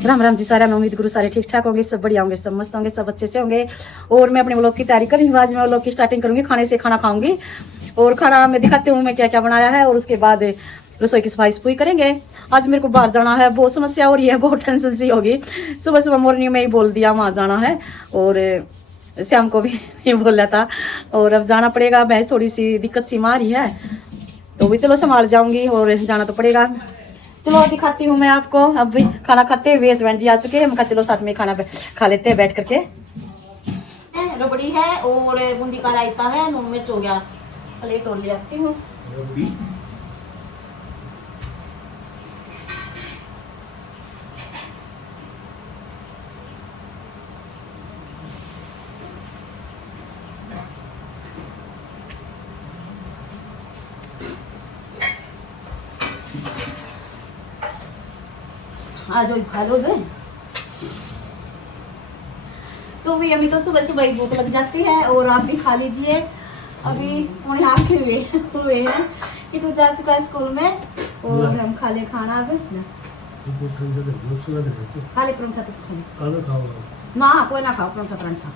राम राम जी सारा, मैं उम्मीद गुरु सारे ठीक ठाक होंगे, सब बढ़िया होंगे, सब मस्त होंगे, सब अच्छे से होंगे। और मैं अपने व्लॉग की तैयारी कर रही हूँ। आज मैं व्लॉग की स्टार्टिंग करूंगी, खाने से खाना खाऊंगी और खाना मैं दिखाती हूँ मैं क्या क्या बनाया है, और उसके बाद रसोई की सफाई सफाई करेंगे। आज मेरे को बाहर जाना है, बहुत समस्या हो रही है, बहुत टेंशन सी होगी। सुबह सुबह मॉर्निंग में ही बोल दिया वहाँ जाना है, और श्याम को भी नहीं बोला था, और अब जाना पड़ेगा। भैंस थोड़ी सी दिक्कत सी मारी है, तो भी चलो संभाल जाऊंगी और जाना तो पड़ेगा। चलो दिखाती हूँ मैं आपको। अब भी खाना खाते हुए हस्बैंड जी आ चुके हैं, मैं कहा चलो साथ में खाना खा लेते हैं बैठ करके। रबड़ी है और बूंदी का रायता है, नून मिर्च हो गया। प्लेट और ले आती हूँ। आज वही खा लो गए तो भी अभी तो सुबह सुबह ही भूख लग जाती है, और आप भी खा लीजिए। अभी पौने 8 हुए हैं कि तू जा चुका है स्कूल में, और हम खा ले खाना। अब खा ले परोंठा तो खा ले ना, कोई ना खाओ परोंठा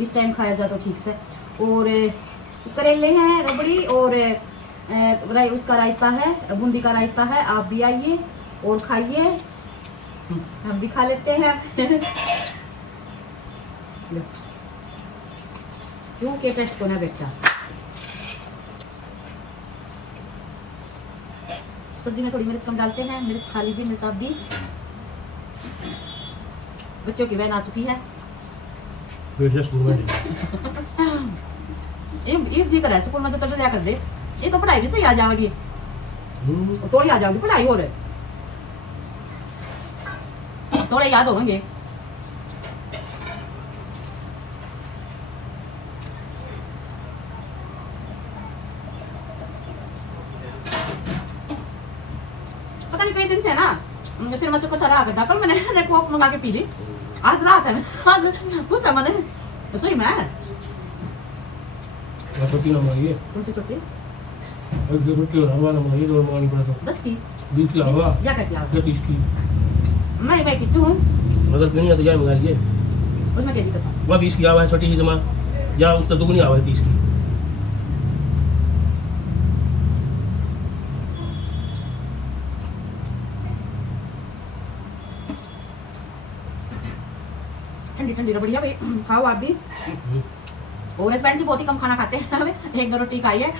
इस टाइम खाया जा तो ठीक से। और करेले हैं, रबड़ी और उसका रायता है, बूंदी का रायता है। आप भी आइए और खाइए, हम भी खा लेते हैं। क्यों के टेस्ट को ना बेचा। सब्जी में थोड़ी मिर्च कम डालते हैं, मिर्च खा लीजिए, मिर्च आप भी। बच्चों की वैन आ चुकी है। ये जी कर स्कूल में तो कर दिया कर दे, ये तो पढ़ाई भी सही आ जाएगी, थोड़ी आ जाएगी पढ़ाई, और थोड़े याद होंगे। पता नहीं कई दिन से ना सिर में चक्कर सारा आ गया। कल मैंने कोक मंगा के पी ली, आज रात है, आज कुछ समझ नहीं सही में। छोटी ना मंगाइए, कौन सी छोटी? 10 की 20 की हवा क्या कर दिया? 30 की मैं पीती हूँ, मगर पीनी है तो यार मंगाइए। उसमें क्या दिक्कत है? वह 20 की हवा है छोटी ही जमा, या उसका दुगनी हवा है 30 की। ठंडी ठंडी रबड़िया भाई खाओ आप भी। और हस्बैंड जी बहुत ही कम खाना खाते हैं, 1-2 रोटी खाई है।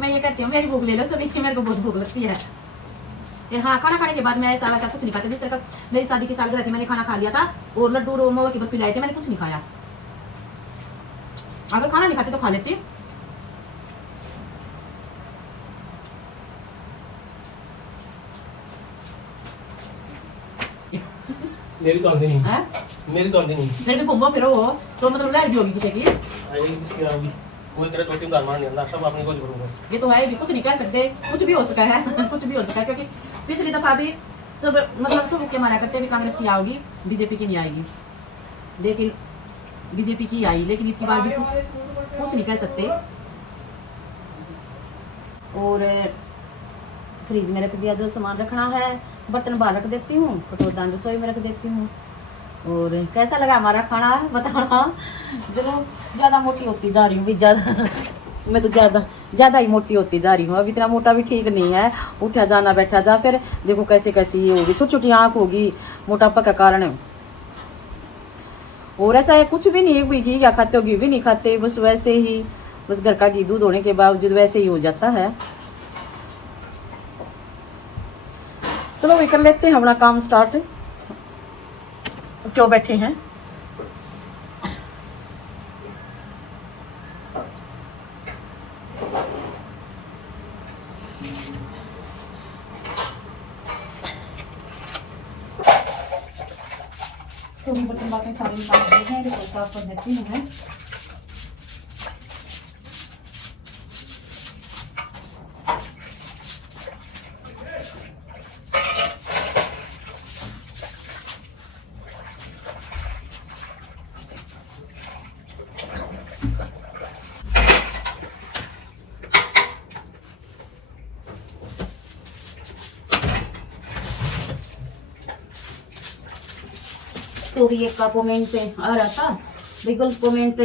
मैं ये कहती हूँ मेरी भूख ले लो सभी, मेरे को बहुत भूख लगती है। फिर हाँ, खाना खाने के बाद मैं ऐसा वैसा कुछ नहीं खाते। जिस तरह का मेरी शादी की सालगिरह थी, मैंने खाना खा लिया था, और लड्डू रोमो के बर्फी लाए थे, मैंने कुछ नहीं खाया। अगर खाना नहीं खाते तो खा लेते। मेरी तो आंधी नहीं है, मेरी तो आंधी नहीं। फिर भी घूमो फिरो हो तो मतलब लहर भी होगी किसी की। क्या होगी, कोई तेरा छोटी दाल मार नहीं आता, सब अपनी को करूंगा। ये तो है, कुछ नहीं कह सकते, कुछ भी हो सका है। कुछ भी हो सका है, क्योंकि पिछली दफा भी सब मतलब सब के मारा करते भी कांग्रेस की आओगी, बीजेपी की नहीं आएगी, लेकिन बीजेपी की आई। लेकिन इतनी बार भी कुछ नहीं कह सकते। और फ्रिज में रख दिया जो सामान रखना है, बर्तन बाहर रख देती हूँ, कटोरदान रसोई में रख देती हूँ। और कैसा लगा हमारा खाना बताना। चलो ज़्यादा मोटी होती जा रही हूँ, ज़्यादा मैं तो ज़्यादा ही मोटी होती जा रही हूँ। अब इतना मोटा भी ठीक नहीं है, उठा जाना बैठा जा, फिर देखो कैसे कैसी ये होगी, छोटी छोटी आँख होगी मोटापा का कारण। और ऐसा है कुछ भी नहीं, घी क्या खाते हो, घी भी नहीं खाते, बस वैसे ही, बस घर का घी दूध होने के बावजूद वैसे ही हो जाता है। चलो भी कर लेते हैं अपना काम स्टार्ट। क्यों बैठे हैं? थोड़ी बर्तन बातें सारी निकाल देते हैं, तो साफ कर देती हूँ मैं। तो भी एक का कमेंट आ रहा था, भाई गलत कमेंट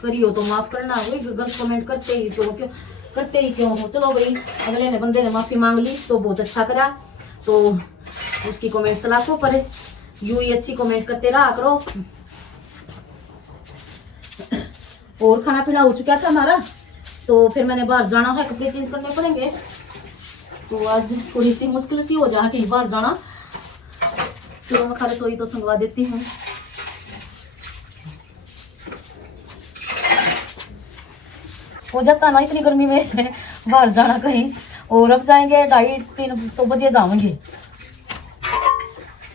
करी हो तो माफ करना, वही गलत कमेंट करते ही क्यों हो। चलो भाई, अगले ने बंदे ने माफी मांग ली तो बहुत अच्छा करा, तो उसकी कमेंट सलाखों पर यूं ही अच्छी कमेंट करते रहा करो। और खाना पीना हो चुका था हमारा, तो फिर मैंने बाहर जाना है, कपड़े चेंज करने पड़ेंगे। तो आज थोड़ी सी मुश्किल सी हो जाए कहीं बाहर जाना। चलो मैं खा रसोई तो संगवा देती हूँ। हो जाता ना इतनी गर्मी में बाहर जाना कहीं, और अब जाएंगे 2:30-3 तो बजे जाएंगे।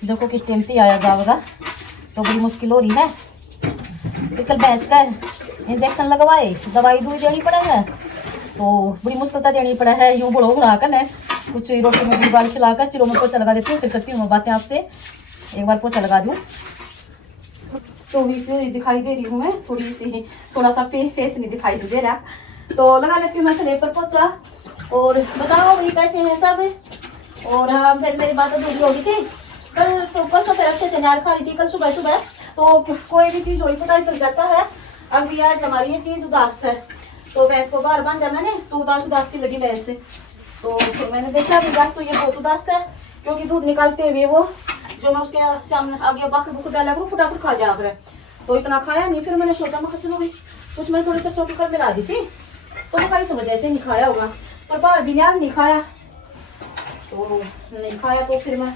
देखो किस टाइम पे आया जाएगा, तो बड़ी मुश्किल हो रही है। कल भैंस का इंजेक्शन लगवाए, दवाई दूई देनी पड़ा है, तो बड़ी मुश्किल तो देनी पड़ा है। यूं बड़ो बना कर कुछ रोटी में गुड़ खिलाकर चिलो में पोछा लगा देती हूँ, फिर करती हूँ बातें आपसे। एक बार पोछा लगा दूँ तो भी से दिखाई दे रही हूँ मैं, थोड़ा सा फेस नहीं दिखाई दे रहा, तो लगा लेती हूँ मैं स्लेब पर पोछा। और बताओ भाई कैसे हैं सब। और हाँ, फिर मेरी बात अधूरी हो गई थी कल, तो परसों फिर अच्छे से नार खा रही थी कल सुबह सुबह, तो कोई भी चीज़ वही पता चल जाता है। अब भी आज हमारी ये चीज़ उदास है, तो भैंस को बाहर बांधा मैंने, तो उदास सी लगी भैंस से। तो फिर मैंने देखा भी आज तो ये बहुत उदास है, क्योंकि दूध निकालते हुए वो जो मैं उसके सामने आगे बाकी बुक डाला करूँ फटाफट खा जा कर, तो इतना खाया नहीं। फिर मैंने सोचा मैं चलो भाई कुछ मैं थोड़ी सरसों की कर मिला दी थी, तो मैं कहीं समझ ऐसे नहीं खाया होगा, पर बाहर भी नहीं खाया, तो नहीं खाया। तो फिर मैं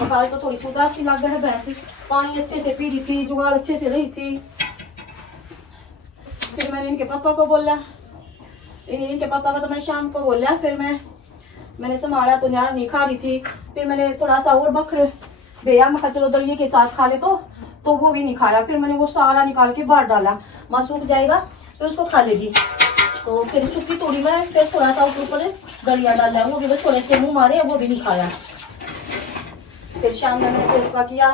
मकाल तो थोड़ी सी उदास सी लग गया है। भैंस पानी अच्छे से पी रही थी, जुगाड़ अच्छे से रही थी। फिर मैंने इनके पापा को बोला, इनके पापा का तो मैंने शाम को बोला, फिर मैंने संभाला तो यार नहीं खा रही थी। फिर मैंने थोड़ा सा और बकर भैया, मैं चलो दलिए के साथ खा ले, तो वो भी नहीं खाया। फिर मैंने वो सारा निकाल के बाहर डाला, माँ सूख जाएगा तो उसको खा लेगी। तो फिर सूखी तोड़ी में फिर थोड़ा सा ऊपर दलिया डाला, वो भी बस थोड़े से मुँह मारे, वो भी नहीं खाया। फिर शाम में मैंने कोका किया,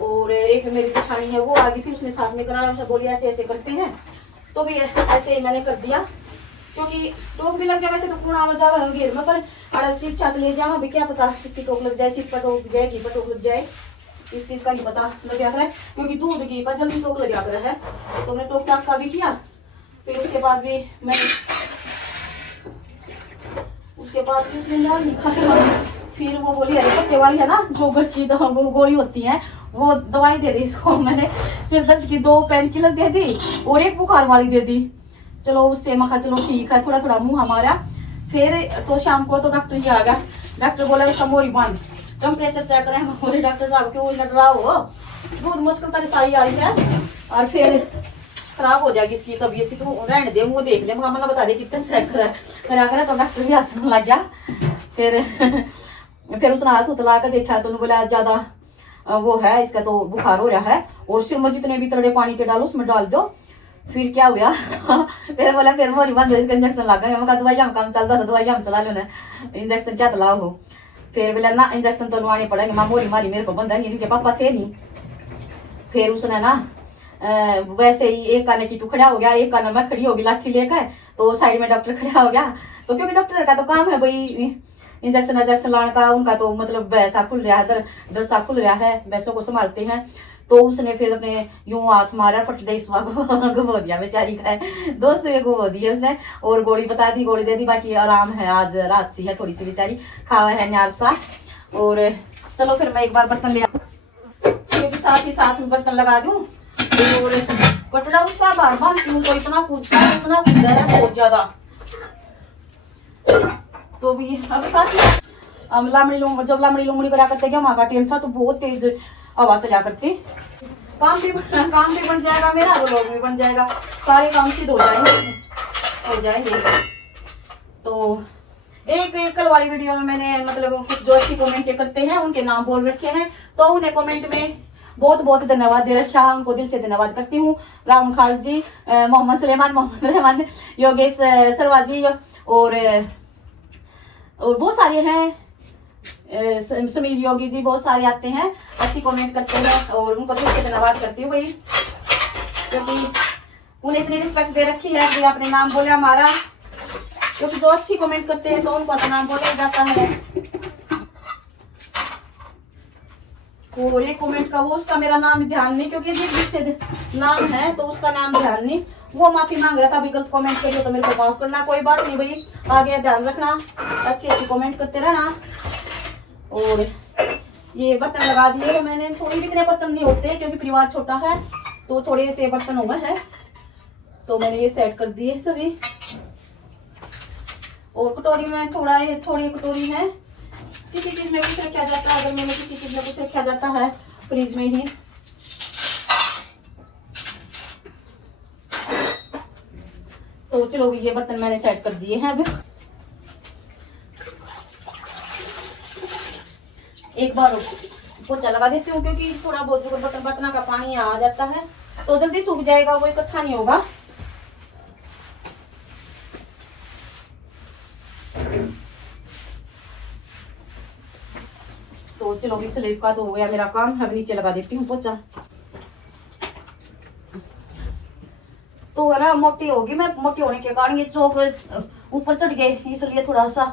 और एक मेरी जेठानी है वो आ गई थी, उसने साथ में कराया, बोली ऐसे ऐसे करते हैं, तो भी ऐसे ही मैंने कर दिया, क्योंकि टोक भी लग जाए वैसे तो पूर्ण आवाज जावा घेर में, पर अड़ा सीट छात ले जाओ, अभी क्या पता किसकी टोक लग जाए, सीट पर टोक जाएगी पर टोक लग जाए, इस चीज का नहीं पता लग गया है, क्योंकि दूध की पर जल्दी टोक लग गया है। तो मैं टोक टाक का भी किया, फिर उसके बाद भी उसने यार नहीं खाया। फिर वो बोली अरे पत्ते वाली है ना जो घर की वो गोली होती है, वो दवाई दे दी इसको। मैंने सिर दर्द की 2 पेन किलर दे दी और 1 बुखार वाली दे दी। चलो उससे मैं चलो ठीक है, थोड़ा थोड़ा मुंह हमारा। फिर तो शाम को तो डॉक्टर ही आ गया, डॉक्टर बोला इसका मोरी बांध, टेम्परेचर चेक करें। बोले डॉक्टर साहब क्यों लड़ रहा हो, दूध मुश्किल तरह साई आई है और फिर खराब हो जाएगी इसकी तबीयत सी, तो रहने दे, वो देख ले मम्मा बता दे कितने चेक करा कर। तो डॉक्टर भी हंसने लग गया। फिर उसने हाथ उतला कर देखा, तो बोला ज्यादा वो है, इसका तो बुखार हो रहा है, और सिर में जितने भी तरड़े पानी के डालो उसमें डाल दो। फिर क्या हुआ फिर बोला फिर मोरी बंद हो, इसका इंजेक्शन लगा। मैं कहा दवाई हम काम चलता था, दवाई हम चला लो ना, इंजेक्शन क्या तलाव हो। फिर बोला ना इंजेक्शन तो लवाने पड़ेंगे, माँ मोरी मारी मेरे को बंदा नहीं, इनके पापा थे नहीं। फिर उसने ना वैसे ही एक काने की टुकड़ा हो गया, एक काना में खड़ी होगी लाठी लेकर, तो साइड में डॉक्टर खड़ा हो गया। तो क्योंकि डॉक्टर का तो काम है भाई इंजेक्शन लाने का, उनका तो मतलब भैंसा खुल रहा है, दरसा खुल रहा है, भैंसों को संभालते हैं। तो उसने फिर अपने यूं हाथ मारा, फट दे घुमो दिया बेचारी का, 200 घुमो दिए उसने, और गोली बता दी, गोली दे दी। बाकी आराम है, आज रात सी है थोड़ी सी, बेचारी खावा है न्यार सा। और चलो फिर मैं एक बार बर्तन ले क्योंकि साथ ही साथ में बर्तन लगा दूं, और कटड़ा उसका बार बांधती हूँ, तो इतना कूदता है बहुत ज्यादा। तो भी अब साथ ही जब लामड़ी लुमड़ी करा करते क्या वहाँ का टाइम था, तो बहुत तेज आवाज चला करती। काम भी बन जाएगा मेरा, और लोग भी बन जाएगा, सारे काम सिद्ध हो जाएंगे। तो एक कल वाली वीडियो में मैंने मतलब कुछ जो अच्छी कमेंट करते हैं उनके नाम बोल रखे हैं, तो उन्हें कमेंट में बहुत बहुत धन्यवाद दे रखा है, उनको दिल से धन्यवाद करती हूँ। राहुल खाल जी, मोहम्मद सुलेमान, मोहम्मद रहमान, योगेश सरवा जी, और बहुत सारे हैं, समीर योगी जी, बहुत सारे आते हैं अच्छी कमेंट करते हैं, और उनको दिल से धन्यवाद करती हूँ भाई, क्योंकि उन्हें इतनी रिस्पेक्ट दे रखी है कि आपने नाम बोला हमारा, क्योंकि जो अच्छी कमेंट करते हैं तो उनको तो नाम बोला जाता है। और एक कमेंट का वो उसका मेरा नाम ध्यान नहीं, क्योंकि जिससे नाम है तो उसका नाम ध्यान नहीं, वो माफी मांग रहा था अभी गलत कमेंट करिए तो मेरे को माफ करना। कोई बात नहीं भाई, आगे ध्यान रखना, अच्छी अच्छी कमेंट करते रहना। और ये बर्तन लगा दिए मैंने, थोड़ी भी इतने बर्तन नहीं होते क्योंकि परिवार छोटा है, तो थोड़े से बर्तन हुए हैं तो मैंने ये सेट कर दिए सभी। और कटोरी में थोड़ी कटोरी है, किसी चीज में कुछ रखा जाता है, अगर मैंने किसी चीज में कुछ रखा जाता है फ्रिज में ही। तो चलो ये बर्तन मैंने सेट कर दिए हैं। अब एक बार पोछा लगा देती हूँ, क्योंकि थोड़ा बहुत जो बर्तन का पानी आ जाता है तो जल्दी सूख जाएगा, वो इकट्ठा नहीं होगा। तो चलो इस स्लेब का तो हो गया मेरा काम। अब नीचे लगा देती हूँ पोछा। तो है ना, मोटी होगी, मैं मोटी होने के कारण ये चौक ऊपर चढ़ गए, इसलिए थोड़ा सा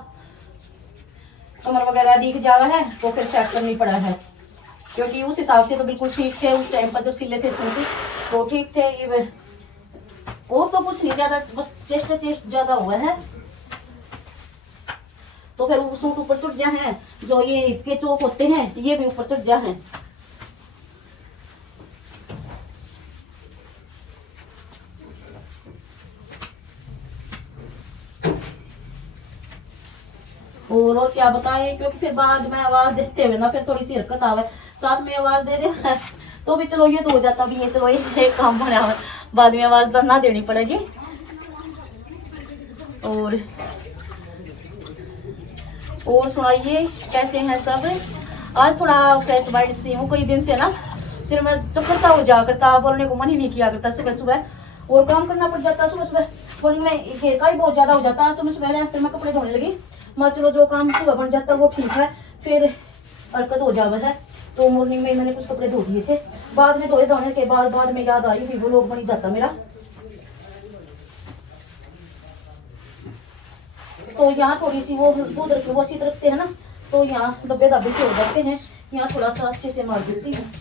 कमर वगैरह दिख जावा है तो फिर सेट करनी पड़ा है, क्योंकि उस हिसाब से तो बिल्कुल ठीक थे उस टाइम पर जब सिले थे सूट तो ठीक थे। ये और तो कुछ नहीं ज्यादा, बस चेस्ट ज्यादा हुआ है तो फिर वो सूट ऊपर चढ़ जा है, जो ये के चौक होते हैं ये भी ऊपर चढ़ जा है। और क्या बताएं, क्योंकि फिर बाद में आवाज देते हुए ना फिर थोड़ी सी हरकत आवे, साथ में आवाज दे दे तो भी चलो ये तो हो जाता भी है, चलो ये एक काम बना हुआ, बाद में आवाज ना देनी पड़ेगी। और सुनाइए कैसे हैं सब। आज थोड़ा फ्रेश माइंड सी हूँ, कई दिन से ना सिर में चक्कर सा हो जा करता, बोलने को मन ही नहीं किया करता सुबह सुबह, और काम करना पड़ जाता सुबह सुबह, बोलने में घेर का ही बहुत ज्यादा हो जाता है। तो मैं सुबह फिर मैं कपड़े धोने लगी, मैं चलो जो काम सुबह बन जाता वो ठीक है, फिर हरकत हो जावा है। तो मॉर्निंग में मैंने कुछ कपड़े धो दिए थे, बाद में धोने के बाद में याद आई फिर वो लोग बन जाता मेरा। तो यहाँ थोड़ी सी वो दूध रखी वो शीत रखते हैं ना, तो यहाँ दबे दबे से हो जाते हैं, यहाँ थोड़ा सा अच्छे से मार देती हूँ।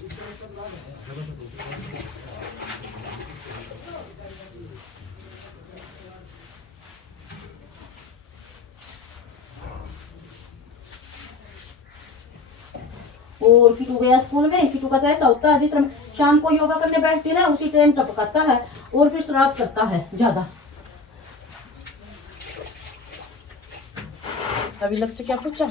और किटू गया स्कूल में, किटू का तो ऐसा होता है जिस तरह शाम को योगा करने बैठती है ना उसी टाइम टपकाता है और फिर शराब करता है ज्यादा। अभी लग से क्या पूछा,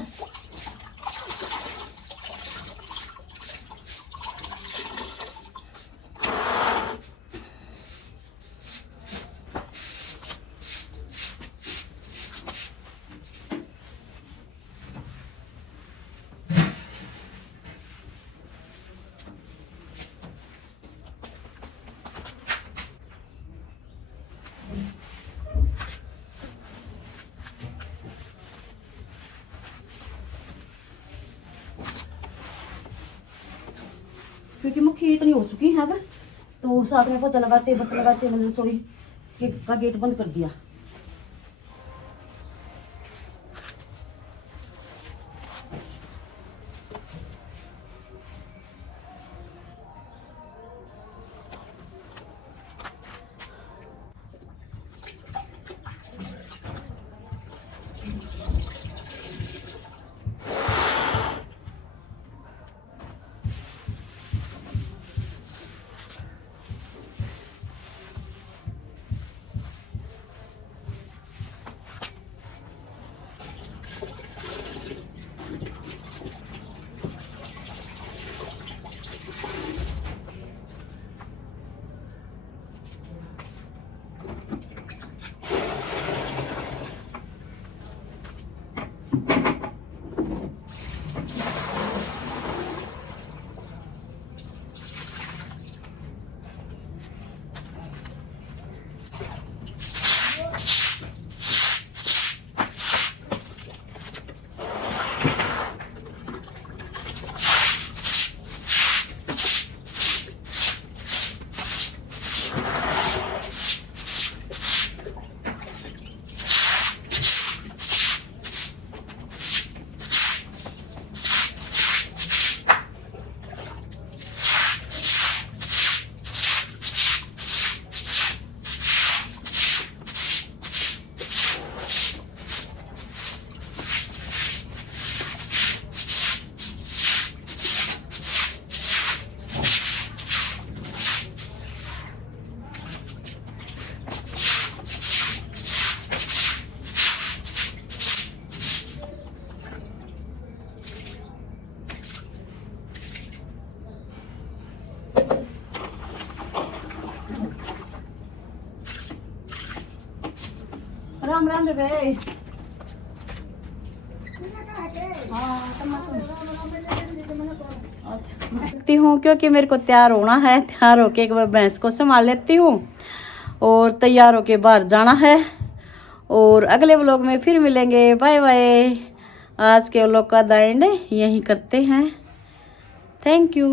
क्योंकि मुखी इतनी हो चुकी है अब, तो साथ में पोछा लगाते बर्तन लगाते मैंने रसोई का गेट बंद कर दिया। राम राम बेबे। देखती हूँ क्योंकि मेरे को तैयार होना है, तैयार होके एक बार भैंस को संभाल लेती हूँ और तैयार होके बाहर जाना है। और अगले व्लॉग में फिर मिलेंगे। Bye bye. आज के व्लॉग का द एंड यहीं करते हैं। Thank you.